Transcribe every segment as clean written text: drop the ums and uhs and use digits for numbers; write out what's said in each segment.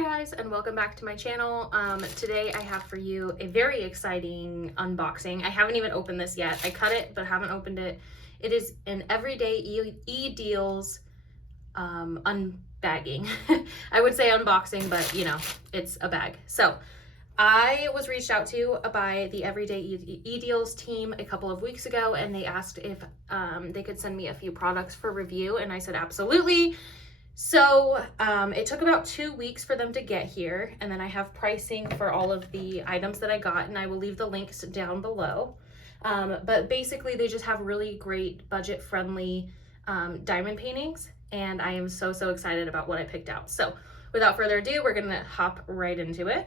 Hi guys, and welcome back to my channel. Today I have for you a very exciting unboxing. I haven't even opened this yet. I cut it but haven't opened it. It is an Everydayedeals unbagging. I would say unboxing, but you know, it's a bag. So I was reached out to by the Everydayedeals team a couple of weeks ago, and they asked if they could send me a few products for review, and I said absolutely. So it took about 2 weeks for them to get here, and then I have pricing for all of the items that I got, and I will leave the links down below. But basically they just have really great budget-friendly diamond paintings, and I am so excited about what I picked out. So without further ado, we're gonna hop right into it.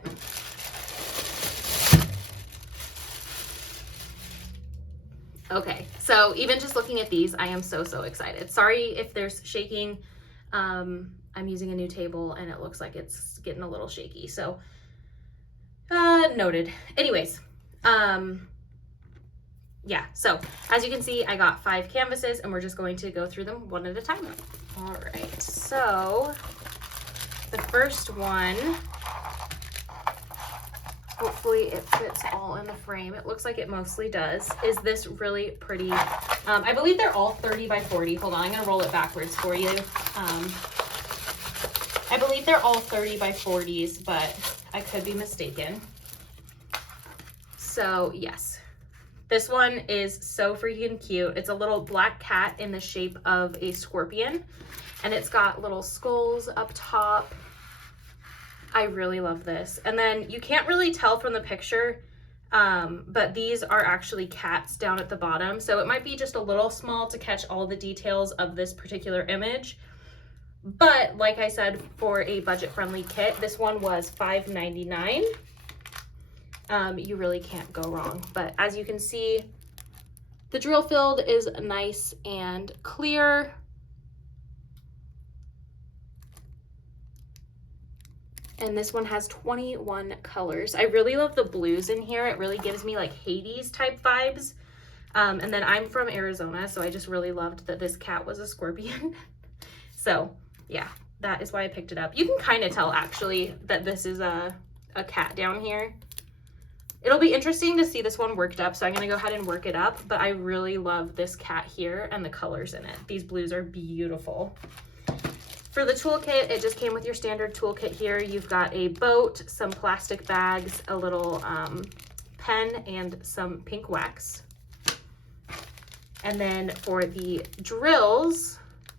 Okay, so even just looking at these, I am so excited. Sorry if there's shaking. I'm using a new table and it looks like it's getting a little shaky, so noted. Anyways, yeah, so as you can see, I got 5 canvases and we're just going to go through them one at a time. All right, so the first one, hopefully it fits all in the frame. It looks like it mostly does. Is this really pretty? I believe they're all 30 by 40. Hold on, I'm gonna roll it backwards for you. I believe they're all 30 by 40s, but I could be mistaken. So yes, this one is so freaking cute. It's a little black cat in the shape of a scorpion, and it's got little skulls up top. I really love this. And then you can't really tell from the picture, but these are actually cats down at the bottom. So it might be just a little small to catch all the details of this particular image. But like I said, for a budget-friendly kit, this one was $5.99. You really can't go wrong. But as you can see, the drill field is nice and clear. And this one has 21 colors. I really love the blues in here. It really gives me like Hades type vibes. And then I'm from Arizona, so I just really loved that this cat was a scorpion. So yeah, that is why I picked it up. You can kind of tell actually that this is a cat down here. It'll be interesting to see this one worked up, so I'm gonna go ahead and work it up, but I really love this cat here and the colors in it. These blues are beautiful. For the toolkit, it just came with your standard toolkit here. You've got a boat, some plastic bags, a little pen, and some pink wax. And then for the drills,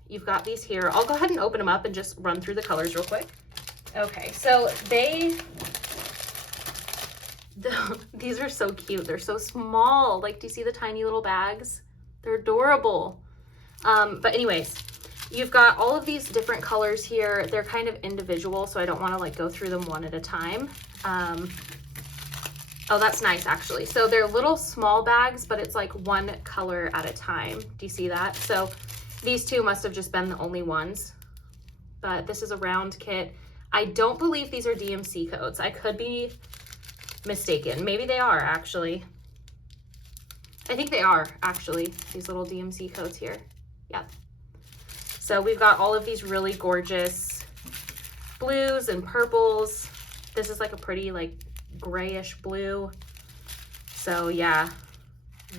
you've got these here. I'll go ahead and open them up and just run through the colors real quick. Okay, so these are so cute. They're so small. Like, do you see the tiny little bags? They're adorable. But anyways, you've got all of these different colors here. They're kind of individual, so I don't want to like go through them one at a time. Oh, that's nice actually. So they're little small bags, but it's like one color at a time. Do you see that? So these two must have just been the only ones, but this is a round kit. I don't believe these are DMC codes. I could be mistaken. Maybe they are actually. I think they are actually, these little DMC codes here. Yeah. So we've got all of these really gorgeous blues and purples. This is like a pretty like grayish blue. So yeah,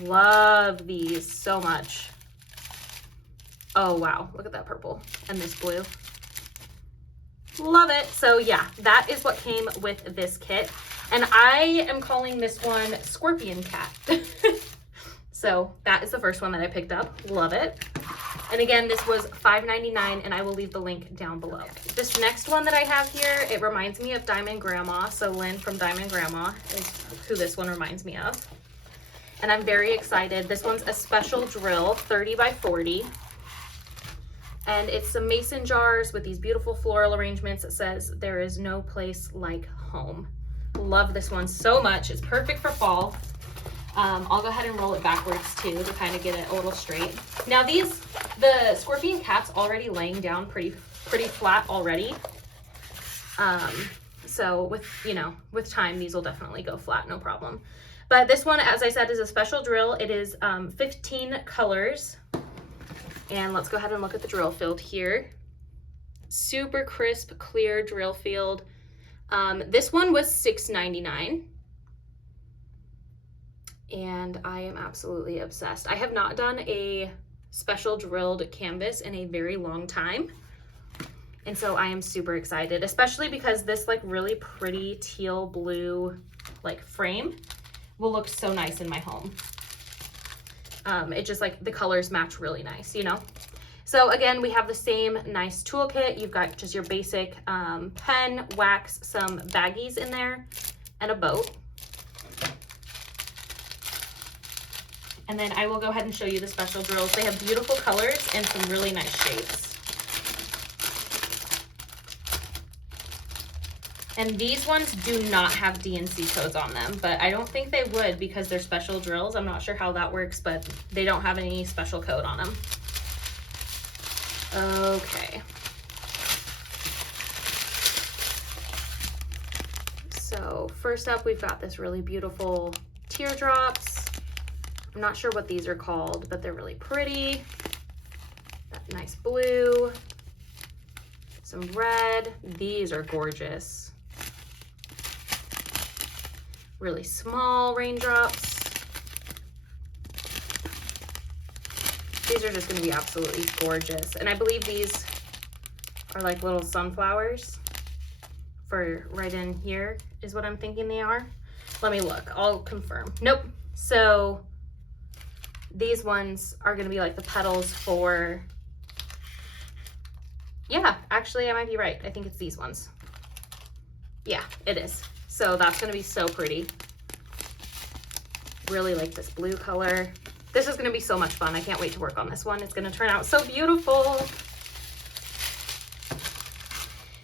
love these so much. Oh wow, look at that purple and this blue. Love it. So yeah, that is what came with this kit. And I am calling this one Scorpion Cat. So that is the first one that I picked up. Love it. And again, this was $5.99, and I will leave the link down below. This next one that I have here, it reminds me of Diamond Grandma. So Lynn from Diamond Grandma is who this one reminds me of. And I'm very excited. This one's a special drill, 30 by 40. And it's some mason jars with these beautiful floral arrangements. It says, "There is no place like home." Love this one so much. It's perfect for fall. I'll go ahead and roll it backwards too to kind of get it a little straight. Now the Scorpion Cat's already laying down pretty flat already. So with time, these will definitely go flat, no problem. But this one, as I said, is a special drill. It is 15 colors. And let's go ahead and look at the drill field here. Super crisp, clear drill field. This one was $6.99. And I am absolutely obsessed. I have not done a special drilled canvas in a very long time. And so I am super excited, especially because this like really pretty teal blue like frame will look so nice in my home. It just like the colors match really nice, you know? So again, we have the same nice toolkit. You've got just your basic pen, wax, some baggies in there, and a boat. And then I will go ahead and show you the special drills. They have beautiful colors and some really nice shapes. And these ones do not have DNC codes on them, but I don't think they would because they're special drills. I'm not sure how that works, but they don't have any special code on them. Okay. So first up, we've got this really beautiful teardrops. I'm not sure what these are called, but they're really pretty. That nice blue, some red. These are gorgeous. Really small raindrops. These are just going to be absolutely gorgeous. And I believe these are like little sunflowers for right in here is what I'm thinking they are. Let me look. I'll confirm. Nope. So these ones are going to be like the petals for, yeah, actually I might be right. I think it's these ones. Yeah, it is. So that's going to be so pretty. Really like this blue color. This is going to be so much fun. I can't wait to work on this one. It's going to turn out so beautiful.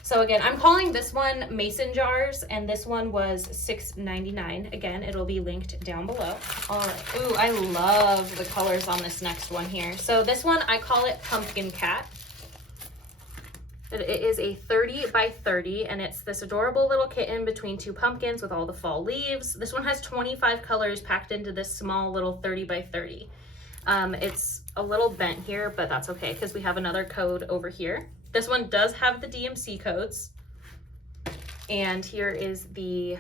So again, I'm calling this one mason jars, and this one was $6.99. Again, it'll be linked down below. All right. Ooh, I love the colors on this next one here. So this one, I call it Pumpkin Cat. It is a 30 by 30, and it's this adorable little kitten between two pumpkins with all the fall leaves. This one has 25 colors packed into this small little 30 by 30. It's a little bent here, but that's okay because we have another code over here. This one does have the DMC codes. And here is the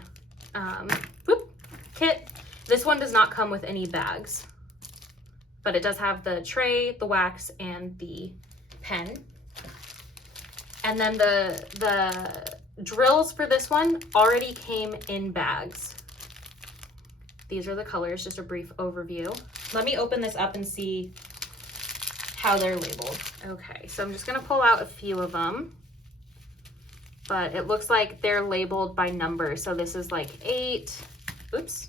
kit. This one does not come with any bags, but it does have the tray, the wax, and the pen. And then the drills for this one already came in bags. These are the colors, just a brief overview. Let me open this up and see how they're labeled. Okay, so I'm just gonna pull out a few of them, but it looks like they're labeled by number. So this is like 8, oops,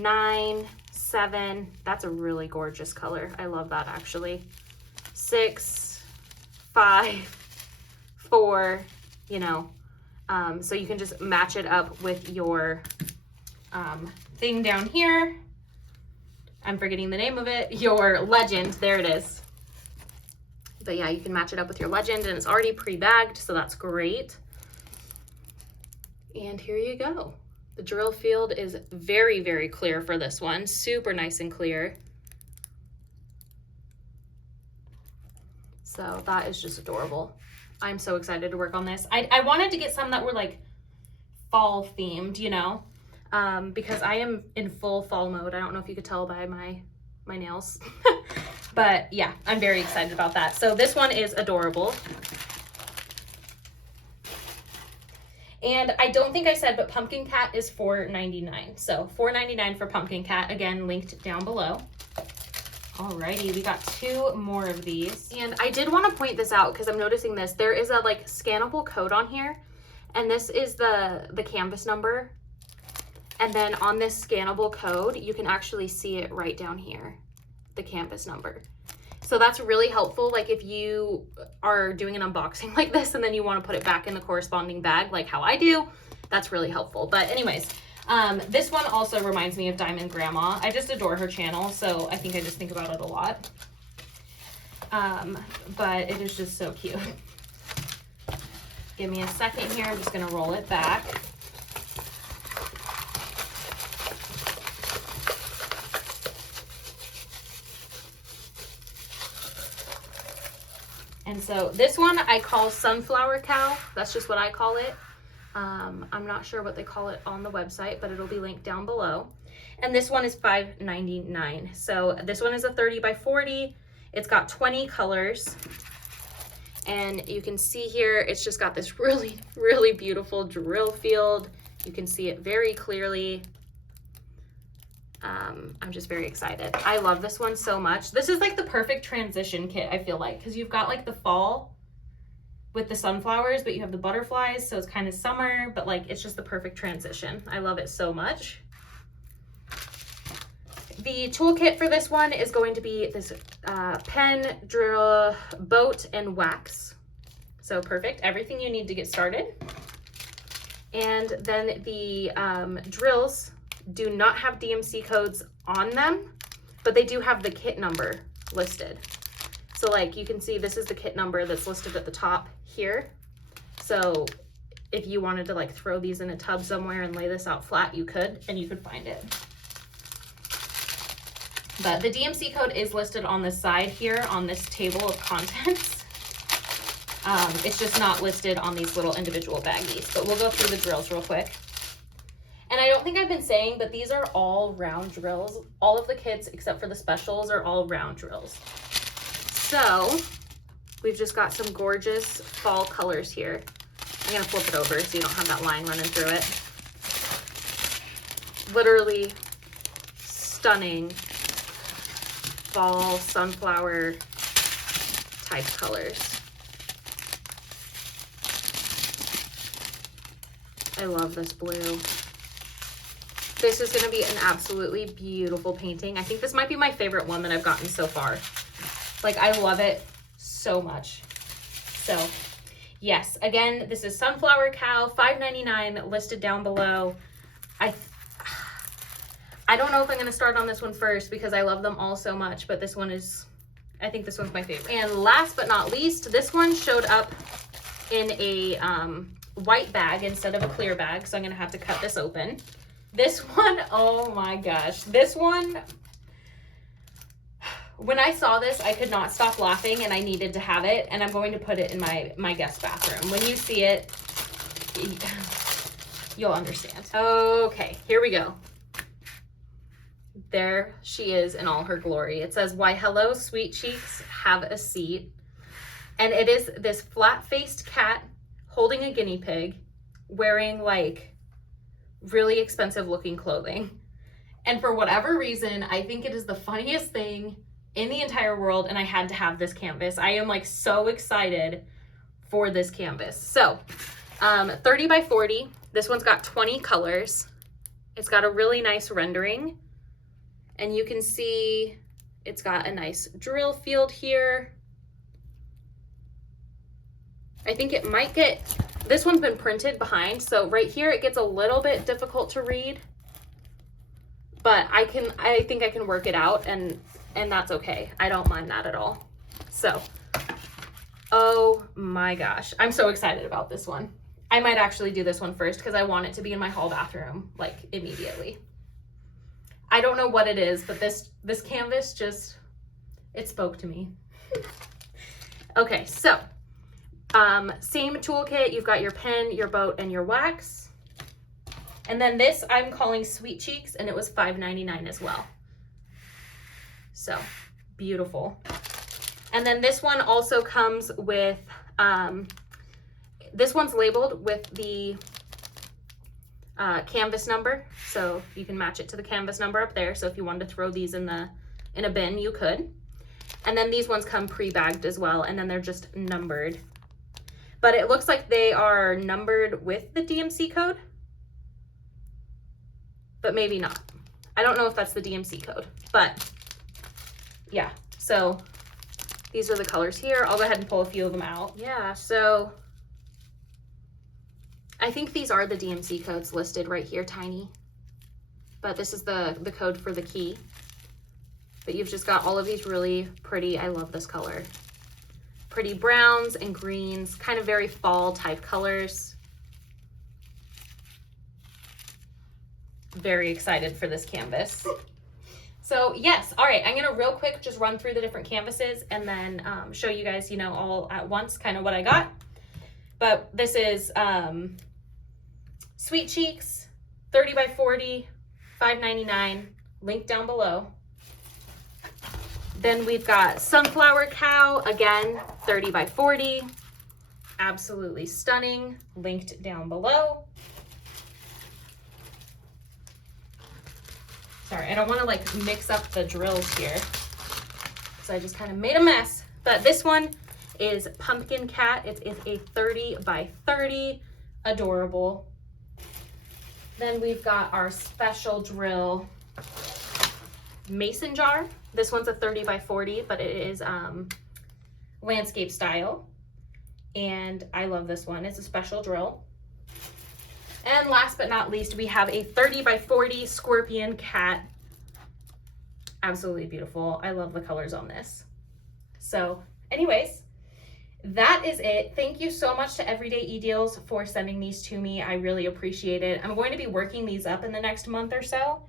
9, 7, that's a really gorgeous color. I love that actually. 6, 5, 4, you know, so you can just match it up with your thing down here. I'm forgetting the name of it, your legend, there it is. But yeah, you can match it up with your legend, and it's already pre-bagged, so that's great. And here you go. The drill field is very, very clear for this one, super nice and clear. So that is just adorable. I'm so excited to work on this. I wanted to get some that were like fall themed, you know, because I am in full fall mode. I don't know if you could tell by my nails, but yeah, I'm very excited about that. So this one is adorable. And I don't think I said, but Pumpkin Cat is $4.99. So $4.99 for Pumpkin Cat, again, linked down below. Alrighty, we got 2 more of these. And I did want to point this out because I'm noticing this. There is a like scannable code on here, and this is the canvas number. And then on this scannable code, you can actually see it right down here, the canvas number. So that's really helpful. Like if you are doing an unboxing like this and then you want to put it back in the corresponding bag, like how I do, that's really helpful. But anyways, this one also reminds me of Diamond Grandma. I just adore her channel, so I think I just think about it a lot. But it is just so cute. Give me a second here. I'm just gonna roll it back. And so this one I call Sunflower Cow. That's just what I call it. I'm not sure what they call it on the website, but it'll be linked down below. And this one is $5.99. So this one is a 30 by 40. It's got 20 colors. And you can see here, it's just got this really, really beautiful drill field. You can see it very clearly. I'm just very excited. I love this one so much. This is like the perfect transition kit, I feel like, because you've got like the fall with the sunflowers, but you have the butterflies, so it's kind of summer, but like it's just the perfect transition. I love it so much. The toolkit for this one is going to be this pen, drill, boat, and wax. So perfect, everything you need to get started. And then the drills do not have DMC codes on them, but they do have the kit number listed. So like you can see, this is the kit number that's listed at the top here. So if you wanted to like throw these in a tub somewhere and lay this out flat, you could, and you could find it. But the DMC code is listed on the side here on this table of contents. It's just not listed on these little individual baggies, but we'll go through the drills real quick. And I don't think I've been saying, but these are all round drills. All of the kits, except for the specials, are all round drills. So we've just got some gorgeous fall colors here. I'm gonna flip it over so you don't have that line running through it. Literally stunning fall sunflower type colors. I love this blue. This is gonna be an absolutely beautiful painting. I think this might be my favorite one that I've gotten so far. Like, I love it so much. So, yes, again, this is Sunflower Cow, $5.99, listed down below. I don't know if I'm gonna start on this one first because I love them all so much, but this one is, I think this one's my favorite. And last but not least, this one showed up in a white bag instead of a clear bag, so I'm gonna have to cut this open. This one, oh my gosh, this one, when I saw this, I could not stop laughing and I needed to have it, and I'm going to put it in my guest bathroom. When you see it, you'll understand. Okay, here we go. There she is in all her glory. It says, "Why hello, sweet cheeks, have a seat." And it is this flat-faced cat holding a guinea pig, wearing like really expensive looking clothing. And for whatever reason, I think it is the funniest thing in the entire world, and I had to have this canvas. I am like so excited for this canvas. So 30 by 40, this one's got 20 colors. It's got a really nice rendering, and you can see it's got a nice drill field here. I think it might get, this one's been printed behind, so right here it gets a little bit difficult to read, but I think I can work it out, and that's okay. I don't mind that at all. So, oh my gosh, I'm so excited about this one. I might actually do this one first because I want it to be in my hall bathroom like immediately. I don't know what it is, but this canvas just, it spoke to me. Okay, so same toolkit. You've got your pen, your boat, and your wax. And then this I'm calling Sweet Cheeks, and it was $5.99 as well. So beautiful. And then this one also comes with, this one's labeled with the canvas number, so you can match it to the canvas number up there. So if you wanted to throw these in a bin, you could. And then these ones come pre-bagged as well, and then they're just numbered. But it looks like they are numbered with the DMC code, but maybe not. I don't know if that's the DMC code, but yeah. So these are the colors here. I'll go ahead and pull a few of them out. Yeah, so I think these are the DMC codes listed right here, tiny, but this is the code for the key. But you've just got all of these really pretty, I love this color, pretty browns and greens, kind of very fall type colors. Very excited for this canvas. So yes, all right, I'm gonna real quick just run through the different canvases and then show you guys, you know, all at once kind of what I got. But this is Sweet Cheeks, 30 by 40, $5.99, link down below. Then we've got Sunflower Cow, again, 30 by 40, absolutely stunning, linked down below. Sorry, I don't want to like mix up the drills here, so I just kind of made a mess. But this one is Pumpkin Cat. It is a 30 by 30, adorable. Then we've got our special drill mason jar. This one's a 30 by 40, but it is landscape style. And I love this one. It's a special drill. And last but not least, we have a 30 by 40 scorpion cat. Absolutely beautiful. I love the colors on this. So anyways, that is it. Thank you so much to Everydayedeals for sending these to me. I really appreciate it. I'm going to be working these up in the next month or so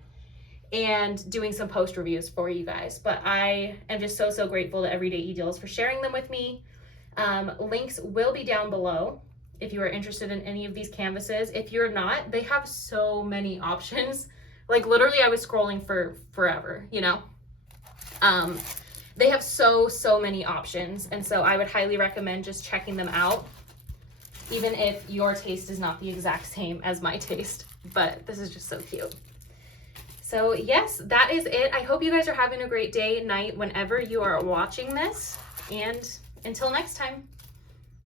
and doing some post reviews for you guys. But I am just so grateful to Everydayedeals for sharing them with me. Links will be down below if you are interested in any of these canvases. If you're not, they have so many options. Like literally I was scrolling for forever, you know? They have so many options. And so I would highly recommend just checking them out, even if your taste is not the exact same as my taste, but this is just so cute. So yes, that is it. I hope you guys are having a great day, night, whenever you are watching this, and until next time.